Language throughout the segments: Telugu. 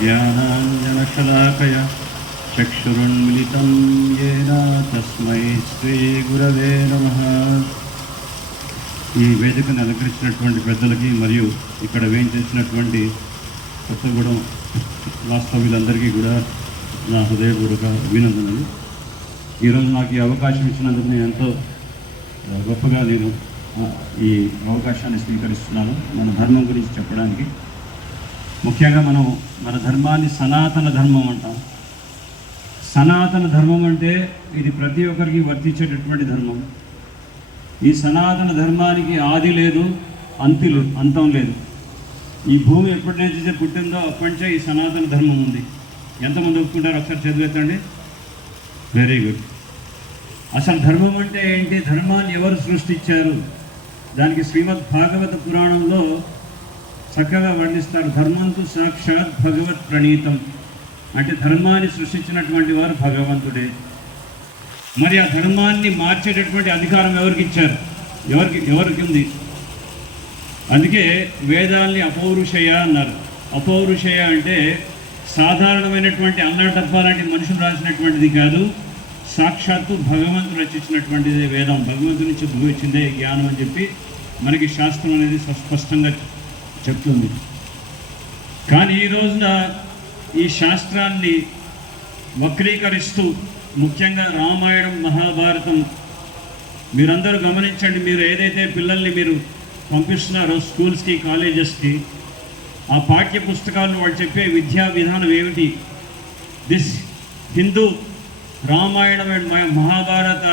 ज्ञानाञ्जनशलाकया चक्षुरुन्मिलितं येन तस्मै श्रीगुरवे नमः। ఈ వేదికను అలంకరించినటువంటి పెద్దలకి మరియు ఇక్కడ వేయించేసినటువంటి కొత్తగూడెం వాస్తవ్యులందరికీ కూడా నా హృదయపూర్వక అభినందనలు. ఈరోజు నాకు ఈ అవకాశం ఇచ్చినందుకు నేను ఎంతో గొప్పగా ఈ అవకాశాన్ని స్వీకరిస్తున్నాను మన ధర్మం గురించి చెప్పడానికి. ముఖ్యంగా మనం మన ధర్మాన్ని సనాతన ధర్మం అంటాం. సనాతన ధర్మం అంటే ఇది ప్రతి ఒక్కరికి వర్తించేటటువంటి ధర్మం. ఈ సనాతన ధర్మానికి ఆది లేదు, అంతం లేదు. ఈ భూమి ఎప్పటి నుంచి పుట్టిందో అప్పటి నుంచే ఈ సనాతన ధర్మం ఉంది. ఎంతమంది ఒప్పుకుంటారు? ఒకసారి చదివేతండి. Very good. అసలు ధర్మం అంటే ఏంటి? ధర్మాన్ని ఎవరు సృష్టించారు? దానికి శ్రీమద్ భాగవత పురాణంలో చక్కగా వర్ణిస్తారు. ధర్మంతు సాక్షాత్ భగవత్ ప్రణీతం అంటే ధర్మాన్ని సృష్టించినటువంటి వారు భగవంతుడే. మరి ఆ ధర్మాన్ని మార్చేటటువంటి అధికారం ఎవరికి ఇచ్చారు? ఎవరికి ఉంది? అందుకే వేదాల్ని అపౌరుషయ అన్నారు. అపౌరుషయ అంటే సాధారణమైనటువంటి అన్నడబ్బా లాంటి మనుషులు రాసినటువంటిది కాదు, సాక్షాత్తు భగవంతుడు రచించినటువంటిదే వేదం. భగవంతుడి నుంచి వచ్చిందే జ్ఞానం అని చెప్పి మనకి శాస్త్రం అనేది స్పష్టంగా చెప్తుంది. కానీ ఈ రోజున ఈ శాస్త్రాన్ని వక్రీకరిస్తూ ముఖ్యంగా రామాయణం, మహాభారతం మీరందరూ గమనించండి. మీరు ఏదైతే పిల్లల్ని మీరు పంపిస్తున్నారో స్కూల్స్కి, కాలేజెస్కి, ఆ పాఠ్య పుస్తకాల్లో వాళ్ళు చెప్పే విద్యా విధానం ఏమిటి? This Hindu Ramayanam and Mahabharata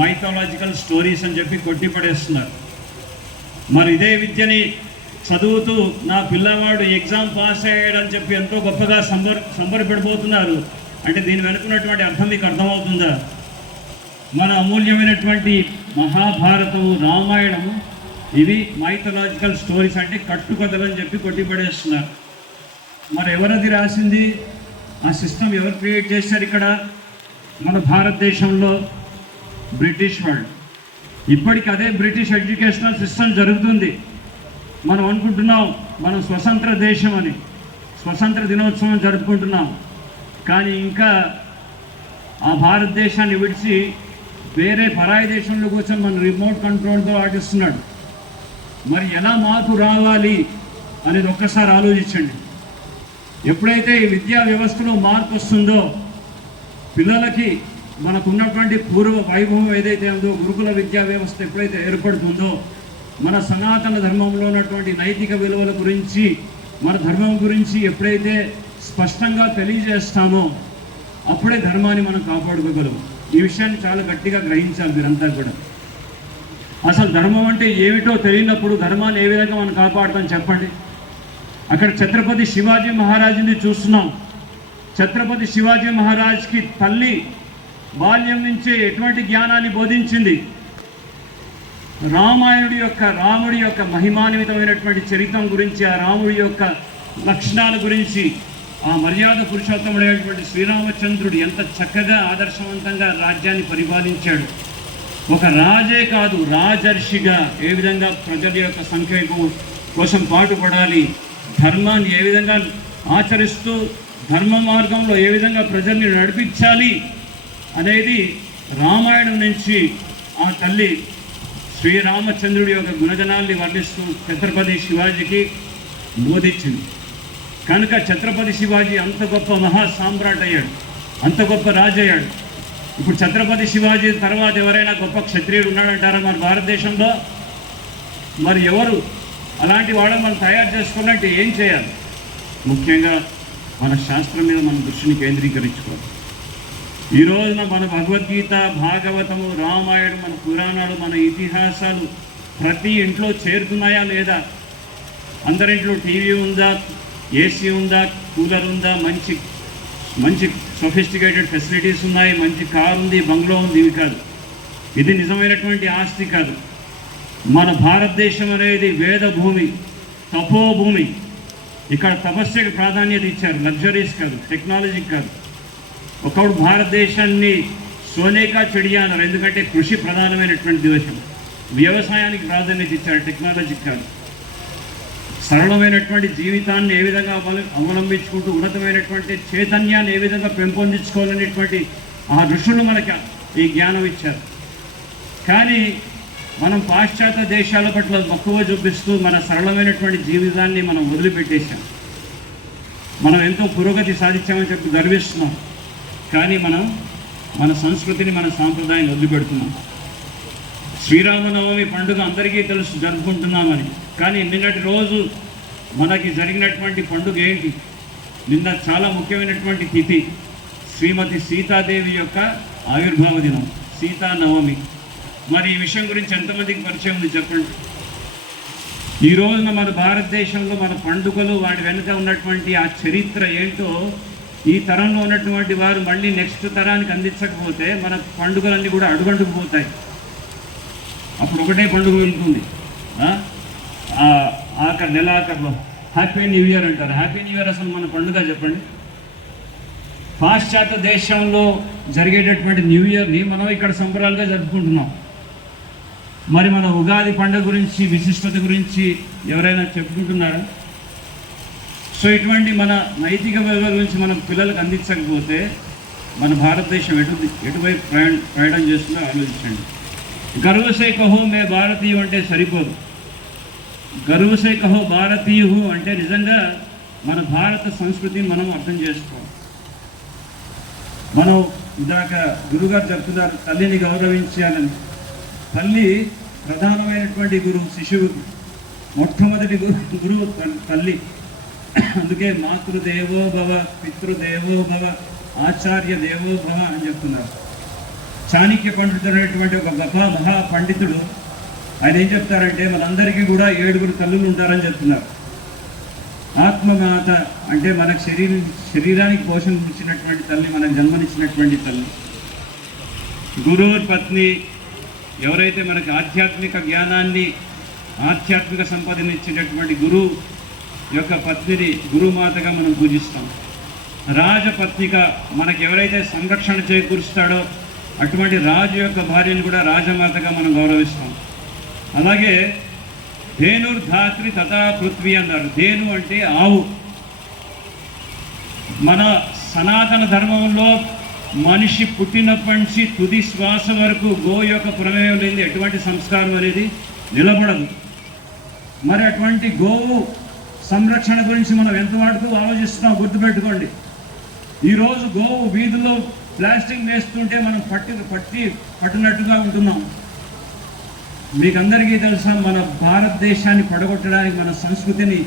mythological stories అని చెప్పి కొట్టిపడేస్తున్నారు. మరి ఇదే విద్యని చదువుతూ నా పిల్లవాడు ఎగ్జామ్ పాస్ అయ్యాడని చెప్పి ఎంతో గొప్పగా సంబరపడిపోతున్నారు. అంటే దీని వెనుకున్నటువంటి అర్థం మీకు అర్థమవుతుందా? మన అమూల్యమైనటువంటి మహాభారతము, రామాయణము ఇవి మైథలాజికల్ స్టోరీస్ అంటే కట్టుకథలు అని చెప్పి కొట్టిపడేస్తున్నారు. మరి ఎవరది రాసింది? ఆ సిస్టమ్ ఎవరు క్రియేట్ చేశారు? ఇక్కడ మన భారతదేశంలో బ్రిటిష్ వాళ్ళు. ఇప్పటికి అదే బ్రిటిష్ ఎడ్యుకేషనల్ సిస్టమ్ జరుగుతుంది. మనం అనుకుంటున్నాం మనం స్వతంత్ర దేశం అని, స్వతంత్ర దినోత్సవం జరుపుకుంటున్నాం. కానీ ఇంకా ఆ భారతదేశాన్ని విడిచి వేరే పరాయి దేశంలో కూర్చొని మన రిమోట్ కంట్రోల్తో ఆడిస్తున్నాడు. మరి ఎలా మార్పు రావాలి అనేది ఒక్కసారి ఆలోచించండి. ఎప్పుడైతే ఈ విద్యా వ్యవస్థలో మార్పు వస్తుందో, పిల్లలకి మనకున్నటువంటి పూర్వ వైభవం ఏదైతే ఉందో, గురుకుల విద్యా వ్యవస్థ ఎప్పుడైతే ఏర్పడుతుందో, మన సనాతన ధర్మంలో ఉన్నటువంటి నైతిక విలువల గురించి, మన ధర్మం గురించి ఎప్పుడైతే స్పష్టంగా తెలియజేస్తామో అప్పుడే ధర్మాన్ని మనం కాపాడుకోగలం. ఈ విషయాన్ని చాలా గట్టిగా గ్రహించాలి మీరంతా కూడా. అసలు ధర్మం అంటే ఏమిటో తెలియనప్పుడు ధర్మాన్ని ఏ విధంగా మనం కాపాడుతాం చెప్పండి. అక్కడ ఛత్రపతి శివాజీ మహారాజుని చూస్తున్నాం. ఛత్రపతి శివాజీ మహారాజ్కి తల్లి బాల్యం నుంచే ఎటువంటి జ్ఞానాన్ని బోధించింది? రాముడి యొక్క మహిమాన్వితమైనటువంటి చరిత్రం గురించి, ఆ రాముడి యొక్క లక్షణాల గురించి, ఆ మర్యాద పురుషోత్తముడైనటువంటి శ్రీరామచంద్రుడు ఎంత చక్కగా ఆదర్శవంతంగా రాజ్యాన్ని పరిపాలించాడు. ఒక రాజే కాదు, రాజర్షిగా ఏ విధంగా ప్రజల యొక్క సంక్షేమం కోసం పాటుపడాలి, ధర్మాన్ని ఏ విధంగా ఆచరిస్తూ ధర్మ మార్గంలో ఏ విధంగా ప్రజల్ని నడిపించాలి అనేది రామాయణం నుంచి ఆ తల్లి శ్రీరామచంద్రుడి యొక్క గుణగణాల్ని వర్ణిస్తూ ఛత్రపతి శివాజీకి బోధించింది. కనుక ఛత్రపతి శివాజీ అంత గొప్ప మహాసామ్రాట్ అయ్యాడు, అంత గొప్ప రాజు అయ్యాడు. ఇప్పుడు ఛత్రపతి శివాజీ తర్వాత ఎవరైనా గొప్ప క్షత్రియుడు ఉన్నాడంటారా మన భారతదేశంలో? మరి ఎవరు? అలాంటి వాళ్ళని మనం తయారు చేసుకోవాలంటే ఏం చేయాలి? ముఖ్యంగా మన శాస్త్రం మీద మన దృష్టిని కేంద్రీకరించుకోవాలి. ఈ రోజున మన భగవద్గీత, భాగవతము, రామాయణం, మన పురాణాలు, మన ఇతిహాసాలు ప్రతి ఇంట్లో చేరుతున్నాయా లేదా? అందరింట్లో టీవీ ఉందా, ఏసీ ఉందా, కూలర్ ఉందా, మంచి మంచి సొఫిస్టికేటెడ్ ఫెసిలిటీస్ ఉన్నాయి, మంచి కారు ఉంది, బంగ్లో ఉంది. ఇవి కాదు, ఇది నిజమైనటువంటి ఆస్తి కాదు. మన భారతదేశం అనేది వేద భూమి, తపోభూమి. ఇక్కడ తపస్సుకి ప్రాధాన్యత ఇచ్చారు, లగ్జరీస్ కాదు, టెక్నాలజీ కాదు. ఒకప్పుడు భారతదేశాన్ని సోనేకా చెడియా అన్నారు, ఎందుకంటే కృషి ప్రధానమైనటువంటి దేశం. వ్యవసాయానికి ప్రాధాన్యత ఇచ్చారు, టెక్నాలజీకి కాదు. సరళమైనటువంటి జీవితాన్ని ఏ విధంగా అవలంబించుకుంటూ ఉన్నతమైనటువంటి చైతన్యాన్ని ఏ విధంగా పెంపొందించుకోవాలనేటువంటి ఆ ఋషులు మనకి ఈ జ్ఞానం ఇచ్చారు. కానీ మనం పాశ్చాత్య దేశాల పట్ల మక్కువ చూపిస్తూ మన సరళమైనటువంటి జీవితాన్ని మనం వదిలిపెట్టేశాం. మనం ఎంతో పురోగతి సాధించామని చెప్పి గర్విస్తున్నాం, కానీ మనం మన సంస్కృతిని మన సాంప్రదాయాన్ని వదిలిపెడుతున్నాం. శ్రీరామనవమి పండుగ అందరికీ తెలుసు, జరుపుకుంటున్నామని. కానీ నిన్నటి రోజు మనకి జరిగినటువంటి పండుగ ఏంటి? నిన్న చాలా ముఖ్యమైనటువంటి తిథి శ్రీమతి సీతాదేవి యొక్క ఆవిర్భావ దినం, సీతానవమి. మరి ఈ విషయం గురించి ఎంతమందికి పరిచయం ఉంది చెప్పండి. ఈ రోజున మన భారతదేశంలో మన పండుగలు, వాటి వెనుక ఉన్నటువంటి ఆ చరిత్ర ఏంటో ఈ తరంలో ఉన్నటువంటి వారు మళ్ళీ నెక్స్ట్ తరానికి అందించకపోతే మన పండుగలన్నీ కూడా అడుగంటుకు పోతాయి. అప్పుడు ఒకటే పండుగ వెళ్తుంది, ఆఖరి నెల ఆఖరిలో హ్యాపీ న్యూ ఇయర్ అంటారు. హ్యాపీ న్యూ ఇయర్ అసలు మన పండుగ చెప్పండి? పాశ్చాత్య దేశంలో జరిగేటటువంటి న్యూ ఇయర్ని మనం ఇక్కడ సంబరాలుగా జరుపుకుంటున్నాం. మరి మన ఉగాది పండుగ గురించి, విశిష్టత గురించి ఎవరైనా చెప్పుకుంటున్నారా? సో ఇటువంటి మన నైతిక విలువల గురించి మనం పిల్లలకు అందించకపోతే మన భారతదేశం ఎటువైపు ప్రయాణం చేస్తుందో ఆలోచించండి. గర్వసే కహో మే భారతీయు అంటే సరిపోదు. గర్వసే కహో భారతీయు అంటే నిజంగా మన భారత సంస్కృతిని మనం అర్థం చేసుకోవాలి. మనం ఇందాక గురుగారు చెప్తున్నారు తల్లిని గౌరవించాలని. తల్లి ప్రధానమైనటువంటి గురువు, శిశువుకి మొట్టమొదటి గురువు తల్లి. అందుకే మాతృదేవో భవ, పితృదేవో భవ, ఆచార్య దేవో భవ అని చెప్తున్నారు. చాణక్య పండితుడైనటువంటి ఒక గొప్ప మహా పండితుడు ఆయన ఏం చెప్తారంటే మనందరికీ కూడా 7 తల్లులు ఉంటారని చెప్తున్నారు. ఆత్మమాత అంటే మనకు శరీరానికి పోషణ ఇచ్చినటువంటి తల్లి, మనకు జన్మనిచ్చినటువంటి తల్లి. గురువుర్ పత్ని, ఎవరైతే మనకి ఆధ్యాత్మిక జ్ఞానాన్ని, ఆధ్యాత్మిక సంపదను ఇచ్చేటటువంటి గురువు యొక్క పత్నిని గురుమాతగా మనం పూజిస్తాం. రాజపత్నిక, మనకి ఎవరైతే సంరక్షణ చేకూరుస్తాడో అటువంటి రాజు యొక్క భార్యను కూడా రాజమాతగా మనం గౌరవిస్తాం. అలాగే ధేనుర్ధాత్రి తథా పృథ్వీ అన్నారు. ధేను అంటే ఆవు. మన సనాతన ధర్మంలో మనిషి పుట్టినప్పటి నుంచి తుది శ్వాస వరకు గో యొక్క ప్రమేయం లేని ఎటువంటి సంస్కారం అనేది నిలబడదు. మరి అటువంటి గోవు సంరక్షణ గురించి మనం ఎంతవరకు ఆలోచిస్తున్నాం గుర్తుపెట్టుకోండి. ఈరోజు గోవు వీధుల్లో ప్లాస్టిక్ వేస్తుంటే మనం పట్టినట్టుగా ఉంటున్నాం. మీకు అందరికీ తెలుసా, మన భారతదేశాన్ని పడగొట్టడానికి, మన సంస్కృతిని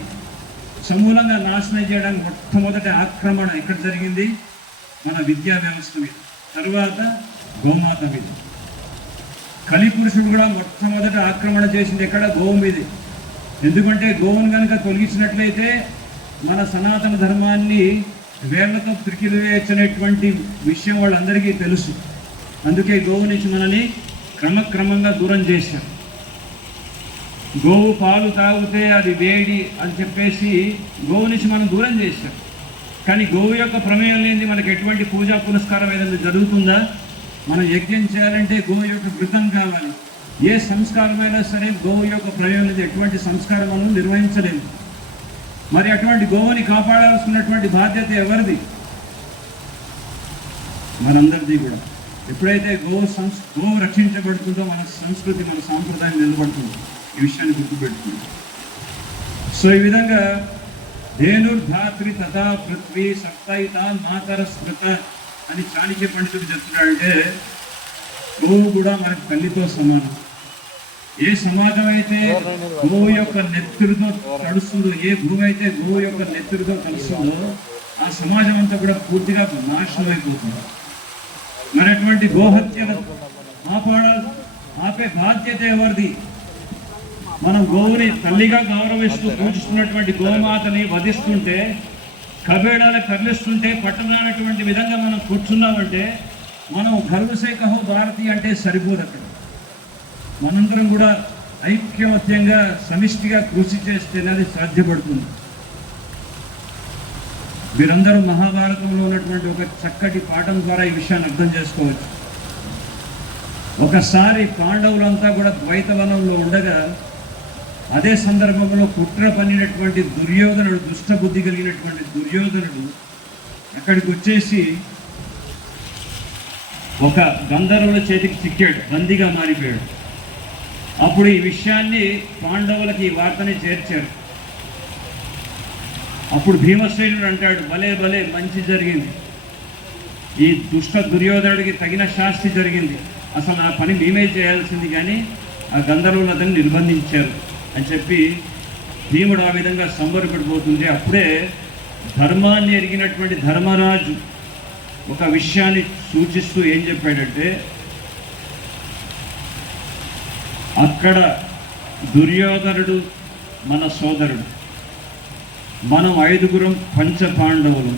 సమూలంగా నాశనం చేయడానికి మొట్టమొదటి ఆక్రమణ ఎక్కడ జరిగింది? మన విద్యా వ్యవస్థ మీద, తర్వాత గోమాత మీద. కలిపురుషుడు కూడా మొట్టమొదటి ఆక్రమణ చేసింది ఎక్కడ? గోవు మీద. ఎందుకంటే గోవును కనుక తొలగించినట్లయితే మన సనాతన ధర్మాన్ని వేళ్లతో త్రికిలివేయచ్చనేటువంటి విషయం వాళ్ళందరికీ తెలుసు. అందుకే గోవు నుంచి మనని క్రమక్రమంగా దూరం చేశారు. గోవు పాలు తాగితే అది వేడి అని చెప్పేసి గోవు నుంచి మనం దూరం చేశాం. కానీ గోవు యొక్క ప్రమేయం లేనిది మనకి ఎటువంటి పూజా పునస్కారం ఏదైనా జరుగుతుందా? మనం యజ్ఞం చేయాలంటే గోవు యొక్క వృతం కావాలి. ఏ సంస్కారమైనా సరే గోవు యొక్క ప్రమేయం లేని ఎటువంటి సంస్కారం మనం నిర్వహించలేము. మరి అటువంటి గోవుని కాపాడాల్సినటువంటి బాధ్యత ఎవరిది? మనందరిది కూడా. ఎప్పుడైతే గోవు రక్షించబడుతుందో మన సంస్కృతి, మన సాంప్రదాయం నిలబడుతుంది. ఈ విషయాన్ని గుర్తుపెట్టుకుంది. సో ఈ విధంగా ధేనుర్ధాత్రి తథా పృథ్వీ సప్తయిత మాతర స్మృత అని చాణక్య పండితుడు చెప్తున్నాడంటే గోవు కూడా మనకి తల్లితో సమానం. ఏ సమాజం అయితే గోవు యొక్క నెత్తురుతో తడుస్తుందో, ఏ భూమి అయితే గోవు యొక్క నెత్తురుతో తడుస్తుందో ఆ సమాజం అంతా కూడా పూర్తిగా నాశనం అయిపోతుంది. మరి అటువంటి గోహత్యను ఆపే బాధ్యత ఎవరిది? మనం గోవుని తల్లిగా గౌరవిస్తూ పూజిస్తున్నటువంటి గోమాతని వధిస్తుంటే, కబేడాలకు తరలిస్తుంటే పట్టణమైనటువంటి విధంగా మనం కూర్చున్నామంటే మనం గర్వసే కహో భారతీయ అంటే సరిపోదు. అక్కడ మనందరం కూడా ఐక్యమత్యంగా సమిష్టిగా కృషి చేస్తేనే అది సాధ్యపడుతుంది. మీరందరూ మహాభారతంలో ఉన్నటువంటి ఒక చక్కటి పాఠం ద్వారా ఈ విషయాన్ని అర్థం చేసుకోవచ్చు. ఒకసారి పాండవులంతా కూడా ద్వైతవనంలో ఉండగా అదే సందర్భంలో కుట్ర పన్నినటువంటి దుర్యోధనుడు, దుష్టబుద్ధి కలిగినటువంటి దుర్యోధనుడు అక్కడికి వచ్చేసి ఒక గంధర్వుల చేతికి చిక్కాడు, బందీగా మారిపోయాడు. అప్పుడు ఈ విషయాన్ని పాండవులకి ఈ వార్తని చేర్చారు. అప్పుడు భీమసేనుడు అంటాడు, భలే భలే మంచి జరిగింది, ఈ దుష్ట దుర్యోధనుడికి తగిన శాస్తి జరిగింది, అసలు ఆ పని మేమే చేయాల్సింది కానీ ఆ గంధర్వులు అతన్ని నిర్బంధించారు అని చెప్పి భీముడు ఆ విధంగా సంబరపడిపోతుంటే అప్పుడే ధర్మాన్ని ఎరిగినటువంటి ధర్మరాజు ఒక విషయాన్ని సూచిస్తూ ఏం చెప్పాడంటే, అక్కడ దుర్యోధనుడు మన సోదరుడు, మనం 5గురం పంచ పాండవులు,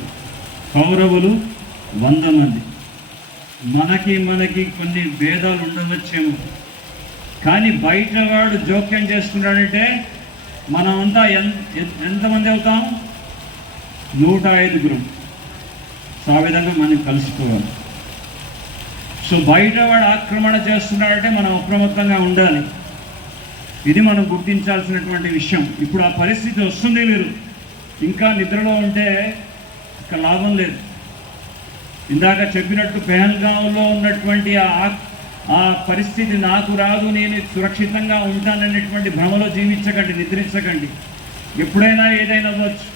కౌరవులు 100 మంది. మనకి కొన్ని భేదాలు ఉండవచ్చేమో, కానీ బయటవాడు జోక్యం చేసుకున్నాడంటే మనమంతా ఎంతమంది అవుతాం? 105గురం. సో ఆ విధంగా మనం కలుసుకోవాలి. సో బయటవాడు ఆక్రమణ చేస్తున్నాడంటే మనం అప్రమత్తంగా ఉండాలి. ఇది మనం గుర్తించాల్సినటువంటి విషయం. ఇప్పుడు ఆ పరిస్థితి వస్తుంది, మీరు ఇంకా నిద్రలో ఉంటే ఇక లాభం లేదు. ఇందాక చెప్పినట్టు పెహల్గాంలో ఉన్నటువంటి ఆ పరిస్థితి నాకు రాదు, నేను సురక్షితంగా ఉంటాననేటువంటి భ్రమలో జీవించకండి, నిద్రించకండి. ఎప్పుడైనా ఏదైనా అవ్వచ్చు.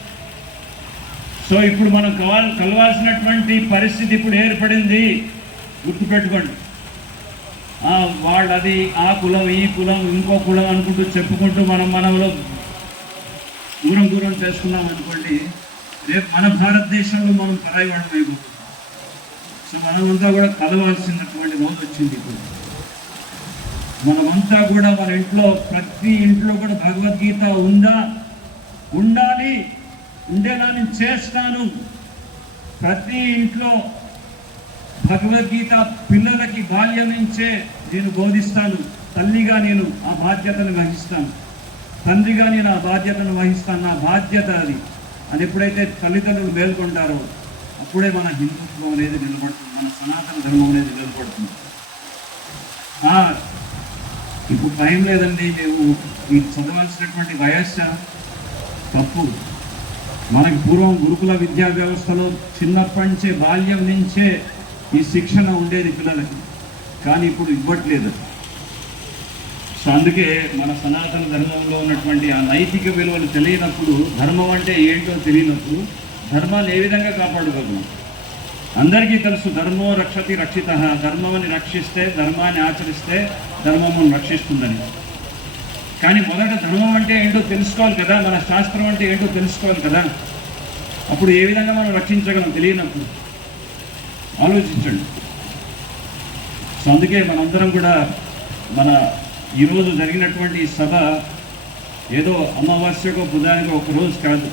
సో ఇప్పుడు మనం కలవాల్సినటువంటి పరిస్థితి ఇప్పుడు ఏర్పడింది, గుర్తుపెట్టుకోండి. వాళ్ళది ఆ కులం, ఈ కులం, ఇంకో కులం అనుకుంటూ చెప్పుకుంటూ మనలో దూరం చేసుకున్నాం అనుకోండి, రేపు మన భారతదేశంలో మనం పరాయి వాళ్ళం అయిపోతున్నాం. సో మనమంతా కూడా కలవాల్సినటువంటి రోజు వచ్చింది. ఇప్పుడు మనమంతా కూడా మన ఇంట్లో, ప్రతి ఇంట్లో కూడా భగవద్గీత ఉండాలి, ఉండేలా నేను చేస్తాను. ప్రతి ఇంట్లో భగవద్గీత పిల్లలకి బాల్యం నుంచే నేను బోధిస్తాను. తల్లిగా నేను ఆ బాధ్యతను వహిస్తాను, తండ్రిగా నేను ఆ బాధ్యతను వహిస్తాను, నా బాధ్యత అది అని ఎప్పుడైతే తల్లిదండ్రులు మేల్కొంటారో అప్పుడే మన హిందుత్వం అనేది నిలబడుతుంది, మన సనాతన ధర్మం అనేది నిలబడుతుంది. ఇప్పుడు టైం లేదండి, మేము ఈ చదవాల్సినటువంటి వయస్సు తప్పు. మనకి పూర్వం గురుకుల విద్యా వ్యవస్థలో చిన్నప్పటి నుంచే, బాల్యం నుంచే ఈ శిక్షణ ఉండేది పిల్లలకి, కానీ ఇప్పుడు ఇవ్వట్లేదు. సో అందుకే మన సనాతన ధర్మంలో ఉన్నటువంటి ఆ నైతిక విలువలు తెలియనప్పుడు, ధర్మం అంటే ఏంటో తెలియనప్పుడు ధర్మాన్ని ఏ విధంగా కాపాడుకోగలం? అందరికీ తెలుసు, ధర్మో రక్షతి రక్షిత, ధర్మాన్ని రక్షిస్తే, ధర్మాన్ని ఆచరిస్తే ధర్మము రక్షిస్తుందని. కానీ మొదట ధర్మం అంటే ఏంటో తెలుసుకోవాలి కదా, మన శాస్త్రం అంటే ఏంటో తెలుసుకోవాలి కదా. అప్పుడు ఏ విధంగా మనం రక్షించగలం తెలియనప్పుడు? ఆలోచించండి. సో అందుకే మనందరం కూడా మన ఈరోజు జరిగినటువంటి సభ ఏదో అమావాస్యకో బుధానికో ఒక రోజు కాదు.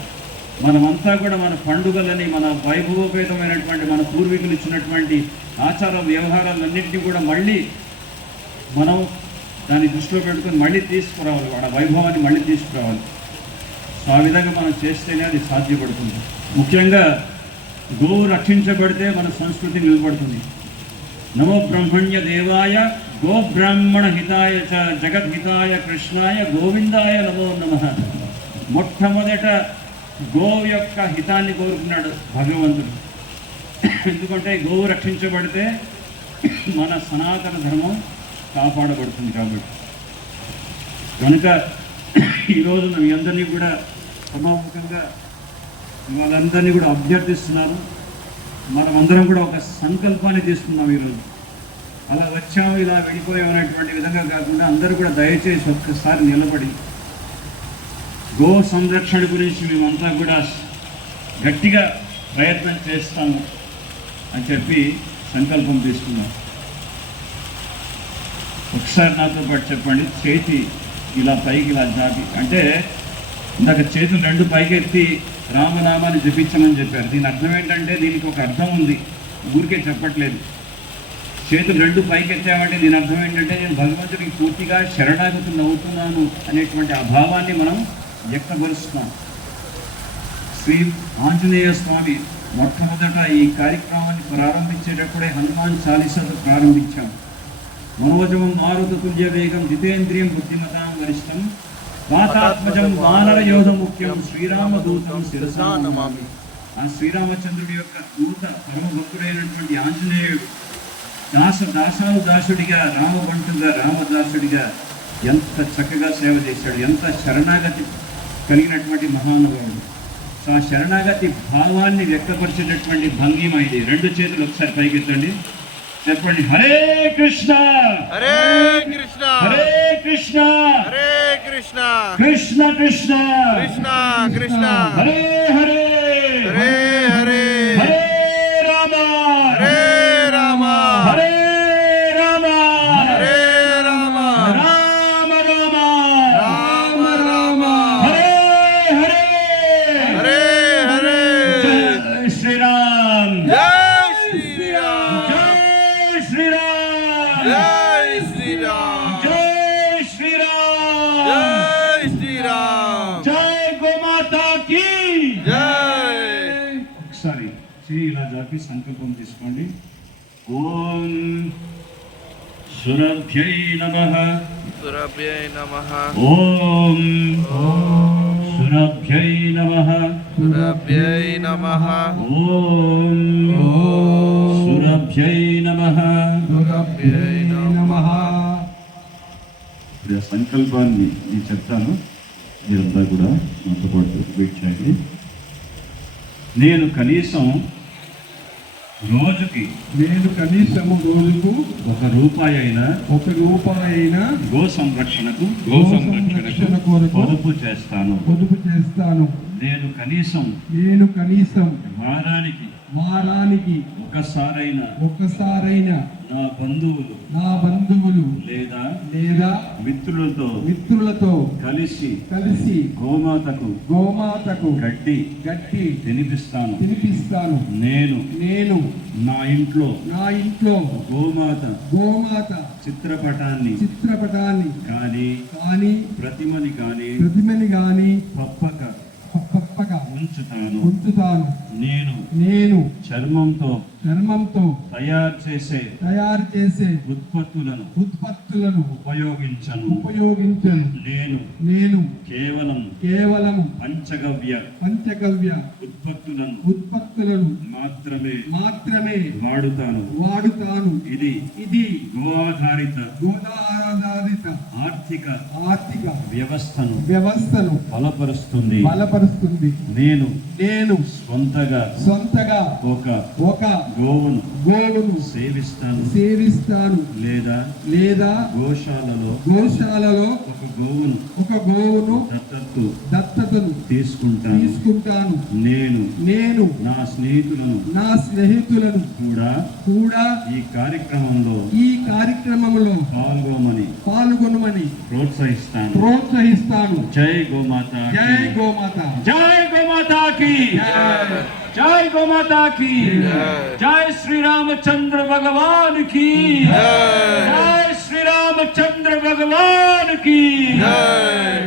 మనమంతా కూడా మన పండుగలని, మన వైభవోపేతమైనటువంటి మన పూర్వీకులు ఇచ్చినటువంటి ఆచార వ్యవహారాలన్నింటినీ కూడా మళ్ళీ మనం దాన్ని దృష్టిలో పెట్టుకొని మళ్ళీ తీసుకురావాలి, వాడ వైభవాన్ని మళ్ళీ తీసుకురావాలి. సో ఆ విధంగా మనం చేస్తేనే అది సాధ్యపడుతుంది. ముఖ్యంగా గోవు రక్షించబడితే మన సంస్కృతి నిలబడుతుంది. నమో బ్రహ్మణ్య దేవాయ గో బ్రాహ్మణ హితాయ చ జగద్హితాయ కృష్ణాయ గోవిందాయ నమో నమః. మొట్టమొదట గోవు యొక్క హితాన్ని కోరుకున్నాడు భగవంతుడు. ఎందుకంటే గోవు రక్షించబడితే మన సనాతన ధర్మం కాపాడబడుతుంది కాబట్టి. కనుక ఈరోజు మీ అందరినీ కూడా సమాముఖంగా వాళ్ళందరినీ కూడా అభ్యర్థిస్తున్నాను. మనమందరం కూడా ఒక సంకల్పాన్ని తీసుకున్నాం ఈరోజు. అలా వచ్చాము, ఇలా వెళ్ళిపోయాం అనేటువంటి విధంగా కాకుండా అందరూ కూడా దయచేసి ఒక్కసారి నిలబడి గో సంరక్షణ గురించి మేమంతా కూడా గట్టిగా ప్రయత్నం చేస్తాము అని చెప్పి సంకల్పం తీసుకున్నాం. ఒకసారి నాతో పాటు చెప్పండి. చేతి ఇలా పైకి ఇలా జాపి, అంటే ఇందాక చేతులు 2 పైకెత్తి రామనామాన్ని జపించమని చెప్పారు. దీని అర్థం ఏంటంటే, దీనికి ఒక అర్థం ఉంది, ఊరికే చెప్పట్లేదు. చేతులు 2 పైకెత్తామంటే దీని అర్థం ఏంటంటే, నేను భగవంతుడికి పూర్తిగా శరణాగతులు అవుతున్నాను అనేటువంటి ఆ భావాన్ని మనం వ్యక్తపరుస్తున్నాం. శ్రీ ఆంజనేయ స్వామి మొట్టమొదట ఈ కార్యక్రమాన్ని ప్రారంభించేటప్పుడే హనుమాన్ చాలీసాతో ప్రారంభించాం. మనోజవం మారుత తుల్య వేగం జితేంద్రియం బుద్ధిమతాం వరిష్టం వాతాత్మజం వానరయోధ ముఖ్యం శ్రీరామదూతం శిరసా నమామి. ఆ శ్రీరామచంద్రుడి యొక్క దూత పరమ భక్తుడైనటువంటి ఆంజనేయుడు దాసుడిగా రామబంటుగా రామదాసుడిగా ఎంత చక్కగా సేవ చేశాడు, ఎంత శరణాగతి కలిగినటువంటి మహానుభావుడు. సో ఆ శరణాగతి భావాన్ని వ్యక్తపరిచేటటువంటి భంగిమ ఇది. రెండు చేతులు ఒకసారి పైకెత్తండి, చెప్పండి హరే కృష్ణ హరే కృష్ణ హరే కృష్ణ హరే కృష్ణ కృష్ణ కృష్ణ కృష్ణ కృష్ణ హరే హరే హరే హరే హరే రామ హరే రామ హరే రామ హరే రామ రామ రామ రామ రామ హరే హరే హరే హరే జై శ్రీరామ్ జై శ్రీరామ్ జై శ్రీరామ్ జై శ్రీరామ్ జై శ్రీరామ్ జై శ్రీరామ్ జై గోమాతా కీ జై. ఒకసారి చేయి ఇలా జాపి సంకల్పం తీసుకోండి. ఓం సురభ్యై నమః. సురభ్యై నమః ఓం సురభ్యై నమః. సురభ్యై నమః ఓం సురభ్యై నమః. సురభ్యై నమః. ఇప్పుడు ఆ సంకల్పాన్ని నేను చెప్తాను, మీరంతా కూడా నాతో పాటు వెయిట్ చేయండి. నేను కనీసం రోజుకి కనీసము రోజుకు ₹1 అయినా ₹1 గో సంరక్షణకు కొరకు పొదుపు చేస్తాను. పొదుపు చేస్తాను. నేను కనీసం వారానికి ఒక్కసారైనా నా బంధువులు లేదా మిత్రులతో కలిసి గోమాతకు గడ్డి తినిపిస్తాను. నేను నా ఇంట్లో గోమాత చిత్రపటాన్ని కానీ ప్రతిమని కానీ పప్పక ఉంచుతాను. నేను చర్మంతో తయారు చేసే ఉత్పత్తులను ఉపయోగించను. నేను కేవలం పంచగవ్య ఉత్పత్తులను మాత్రమే వాడుతాను. ఇది గో ఆధారిత ఆర్థిక వ్యవస్థను బలపరుస్తుంది. నేను సొంతగా ఒక గోవును సేవిస్తాను లేదా గోశాలలో ఒక గోవును దత్తతను తీసుకుంటాను. నేను నా స్నేహితులను కూడా ఈ కార్యక్రమంలో పాల్గొనమని ప్రోత్సహిస్తాను. జై గోమాత की जय गोमाता की जय श्री रामचंद्र भगवान की जय श्री रामचंद्र भगवान की जय.